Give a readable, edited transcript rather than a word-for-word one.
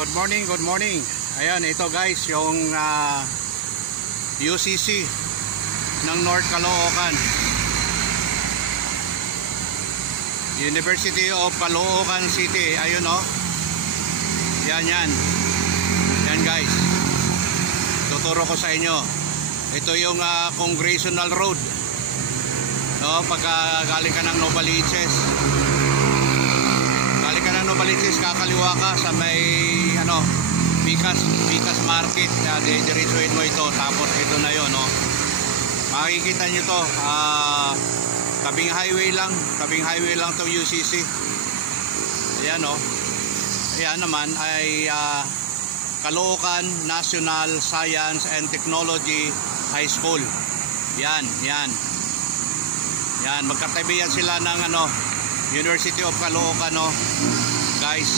Good morning, good morning. Ayan, ito guys, yung UCC ng North Caloocan. University of Caloocan City. Ayun oh. Yan. Yan guys. Tuturo ko sa inyo. Ito yung Congressional Road. No, pagka galing ka ng Novaliches. Galing ka ng Novaliches, kakaliwa ka sa may Picas Market. Diretsuhin mo ito, tapos ito na yon, no. Makikita nyo to, tabing highway lang to UCC. Ayan oh. Ayan naman ay Caloocan National Science and Technology High School. Yan, magkatabi yan sila ng University of Caloocan, no, guys.